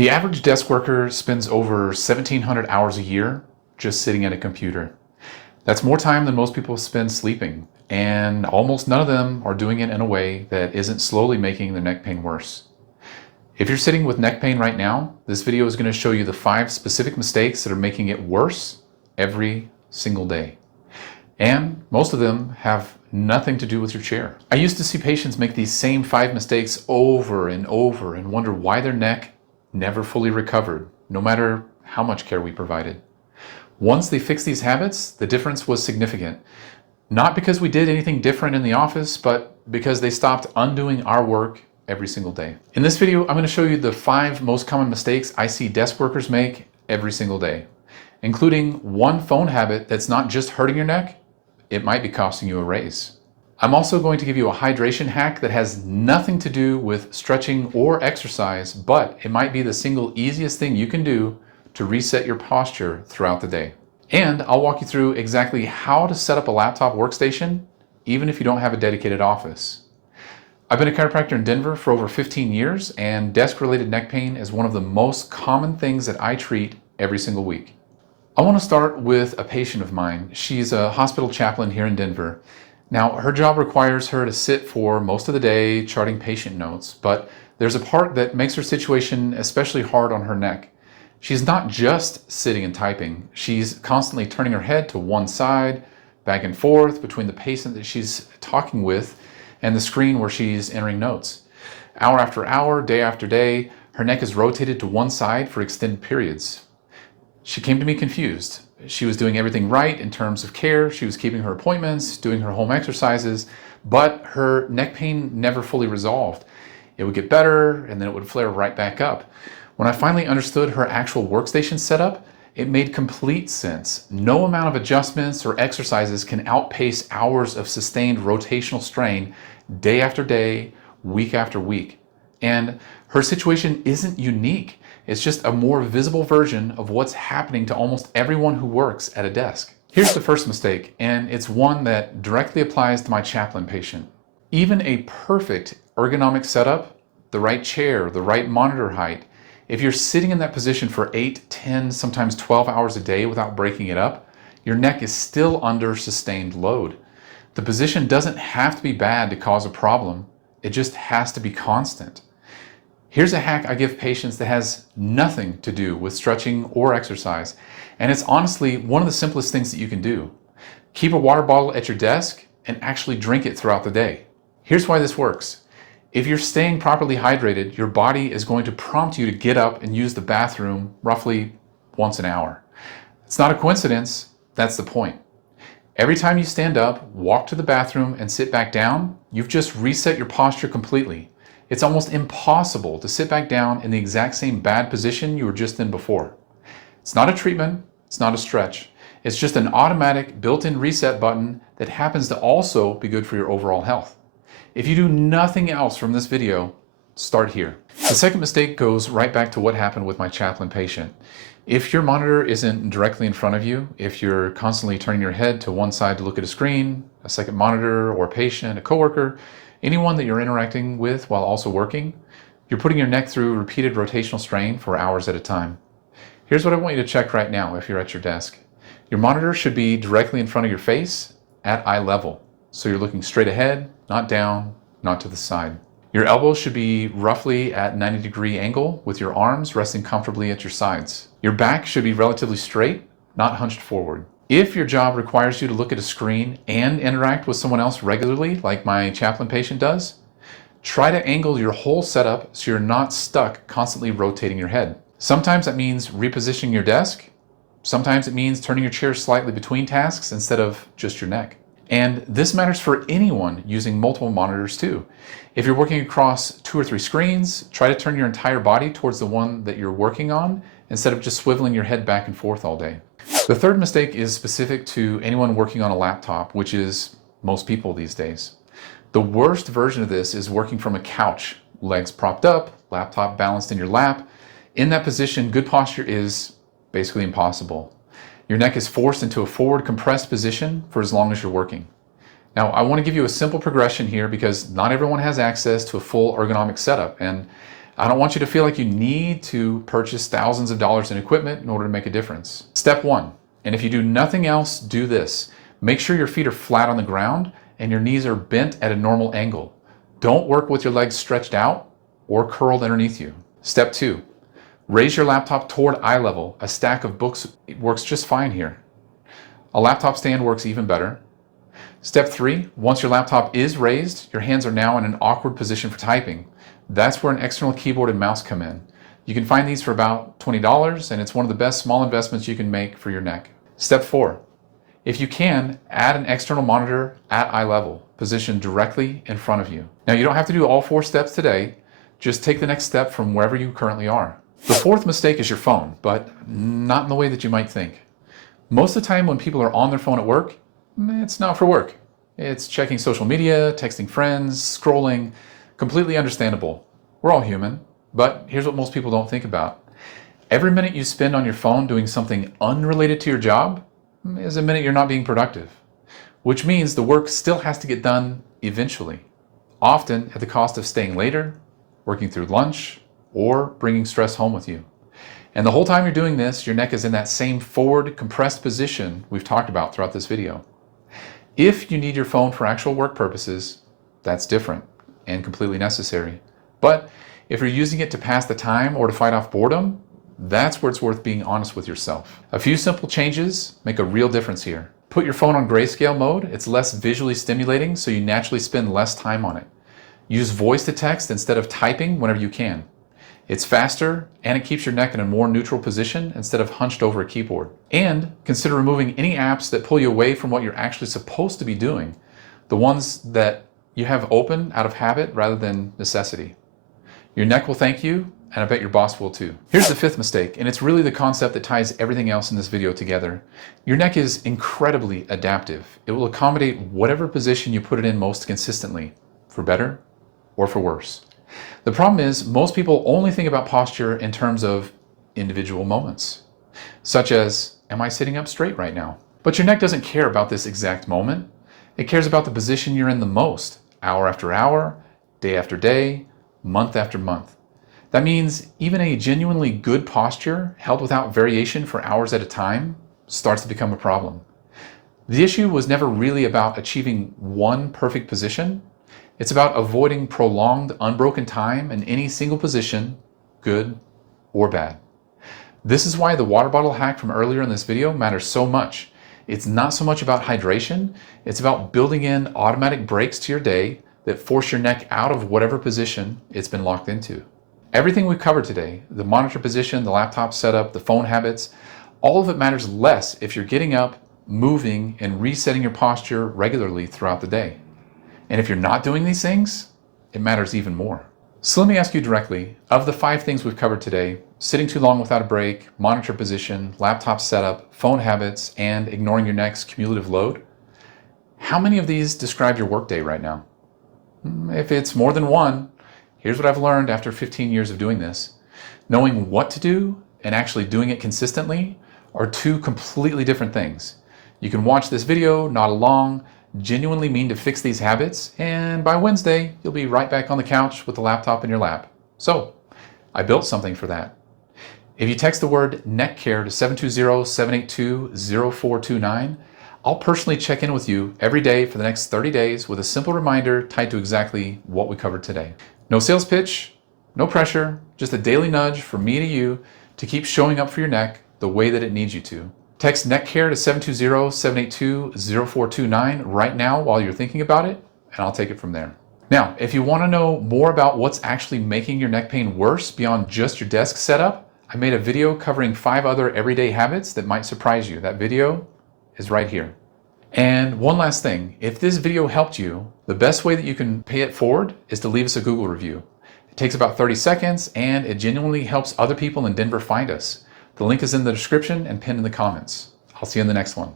The average desk worker spends over 1,700 hours a year just sitting at a computer. That's more time than most people spend sleeping, and almost none of them are doing it in a way that isn't slowly making their neck pain worse. If you're sitting with neck pain right now, this video is going to show you the 5 specific mistakes that are making it worse every single day. And most of them have nothing to do with your chair. I used to see patients make these same 5 mistakes over and over and wonder why their neck never fully recovered, no matter how much care we provided. Once they fixed these habits, the difference was significant. Not because we did anything different in the office, but because they stopped undoing our work every single day. In this video, I'm going to show you the 5 most common mistakes I see desk workers make every single day, including one phone habit that's not just hurting your neck, it might be costing you a raise. I'm also going to give you a hydration hack that has nothing to do with stretching or exercise, but it might be the single easiest thing you can do to reset your posture throughout the day. And I'll walk you through exactly how to set up a laptop workstation, even if you don't have a dedicated office. I've been a chiropractor in Denver for over 15 years, and desk-related neck pain is one of the most common things that I treat every single week. I want to start with a patient of mine. She's a hospital chaplain here in Denver. Now, her job requires her to sit for most of the day charting patient notes, but there's a part that makes her situation especially hard on her neck. She's not just sitting and typing. She's constantly turning her head to one side, back and forth between the patient that she's talking with and the screen where she's entering notes. Hour after hour, day after day, her neck is rotated to one side for extended periods. She came to me confused. She was doing everything right in terms of care. She was keeping her appointments, doing her home exercises, but her neck pain never fully resolved. It would get better and then it would flare right back up. When I finally understood her actual workstation setup, it made complete sense. No amount of adjustments or exercises can outpace hours of sustained rotational strain day after day, week after week. And her situation isn't unique. It's just a more visible version of what's happening to almost everyone who works at a desk. Here's the first mistake, and it's one that directly applies to my chaplain patient. Even a perfect ergonomic setup, the right chair, the right monitor height, if you're sitting in that position for 8, 10, sometimes 12 hours a day without breaking it up, your neck is still under sustained load. The position doesn't have to be bad to cause a problem. It just has to be constant. Here's a hack I give patients that has nothing to do with stretching or exercise, and it's honestly one of the simplest things that you can do. Keep a water bottle at your desk and actually drink it throughout the day. Here's why this works. If you're staying properly hydrated, your body is going to prompt you to get up and use the bathroom roughly once an hour. It's not a coincidence, that's the point. Every time you stand up, walk to the bathroom, and sit back down, you've just reset your posture completely. It's almost impossible to sit back down in the exact same bad position you were just in before. It's not a treatment, it's not a stretch. It's just an automatic built-in reset button that happens to also be good for your overall health. If you do nothing else from this video, start here. The second mistake goes right back to what happened with my chaplain patient. If your monitor isn't directly in front of you, if you're constantly turning your head to one side to look at a screen, a second monitor, or a patient, a coworker, anyone that you're interacting with while also working, you're putting your neck through repeated rotational strain for hours at a time. Here's what I want you to check right now if you're at your desk. Your monitor should be directly in front of your face at eye level. So you're looking straight ahead, not down, not to the side. Your elbows should be roughly at 90-degree angle with your arms resting comfortably at your sides. Your back should be relatively straight, not hunched forward. If your job requires you to look at a screen and interact with someone else regularly, like my chaplain patient does, try to angle your whole setup so you're not stuck constantly rotating your head. Sometimes that means repositioning your desk. Sometimes it means turning your chair slightly between tasks instead of just your neck. And this matters for anyone using multiple monitors too. If you're working across 2 or 3 screens, try to turn your entire body towards the one that you're working on instead of just swiveling your head back and forth all day. The third mistake is specific to anyone working on a laptop, which is most people these days. The worst version of this is working from a couch, legs propped up, laptop balanced in your lap. In that position, good posture is basically impossible. Your neck is forced into a forward compressed position for as long as you're working. Now, I want to give you a simple progression here because not everyone has access to a full ergonomic setup, and I don't want you to feel like you need to purchase thousands of dollars in equipment in order to make a difference. Step 1, and if you do nothing else, do this. Make sure your feet are flat on the ground and your knees are bent at a normal angle. Don't work with your legs stretched out or curled underneath you. Step 2, raise your laptop toward eye level. A stack of books works just fine here. A laptop stand works even better. Step 3, once your laptop is raised, your hands are now in an awkward position for typing. That's where an external keyboard and mouse come in. You can find these for about $20, and it's one of the best small investments you can make for your neck. Step 4, if you can, add an external monitor at eye level, positioned directly in front of you. Now, you don't have to do all 4 steps today. Just take the next step from wherever you currently are. The 4th mistake is your phone, but not in the way that you might think. Most of the time when people are on their phone at work, it's not for work. It's checking social media, texting friends, scrolling. Completely understandable. We're all human, but here's what most people don't think about. Every minute you spend on your phone doing something unrelated to your job is a minute you're not being productive, which means the work still has to get done eventually, often at the cost of staying later, working through lunch, or bringing stress home with you. And the whole time you're doing this, your neck is in that same forward compressed position we've talked about throughout this video. If you need your phone for actual work purposes, that's different and completely necessary. But if you're using it to pass the time or to fight off boredom, that's where it's worth being honest with yourself. A few simple changes make a real difference here. Put your phone on grayscale mode. It's less visually stimulating, so you naturally spend less time on it. Use voice to text instead of typing whenever you can. It's faster, and it keeps your neck in a more neutral position instead of hunched over a keyboard. And consider removing any apps that pull you away from what you're actually supposed to be doing, the ones that you have open out of habit rather than necessity. Your neck will thank you, and I bet your boss will too. Here's the 5th mistake, and it's really the concept that ties everything else in this video together. Your neck is incredibly adaptive. It will accommodate whatever position you put it in most consistently, for better or for worse. The problem is most people only think about posture in terms of individual moments, such as, am I sitting up straight right now? But your neck doesn't care about this exact moment. It cares about the position you're in the most, hour after hour, day after day, month after month. That means even a genuinely good posture held without variation for hours at a time starts to become a problem. The issue was never really about achieving one perfect position. It's about avoiding prolonged, unbroken time in any single position, good or bad. This is why the water bottle hack from earlier in this video matters so much. It's not so much about hydration, it's about building in automatic breaks to your day that force your neck out of whatever position it's been locked into. Everything we've covered today, the monitor position, the laptop setup, the phone habits, all of it matters less if you're getting up, moving, and resetting your posture regularly throughout the day. And if you're not doing these things, it matters even more. So let me ask you directly, of the 5 things we've covered today, sitting too long without a break, monitor position, laptop setup, phone habits, and ignoring your neck's cumulative load, how many of these describe your workday right now? If it's more than one, here's what I've learned after 15 years of doing this. Knowing what to do and actually doing it consistently are 2 completely different things. You can watch this video, nod along, genuinely mean to fix these habits, and by Wednesday, you'll be right back on the couch with the laptop in your lap. So, I built something for that. If you text the word NECKCARE to 720-782-0429, I'll personally check in with you every day for the next 30 days with a simple reminder tied to exactly what we covered today. No sales pitch, no pressure, just a daily nudge from me to you to keep showing up for your neck the way that it needs you to. Text NECKCARE to 720-782-0429 right now while you're thinking about it, and I'll take it from there. Now, if you want to know more about what's actually making your neck pain worse beyond just your desk setup, I made a video covering 5 other everyday habits that might surprise you. That video is right here. And one last thing, if this video helped you, the best way that you can pay it forward is to leave us a Google review. It takes about 30 seconds and it genuinely helps other people in Denver find us. The link is in the description and pinned in the comments. I'll see you in the next one.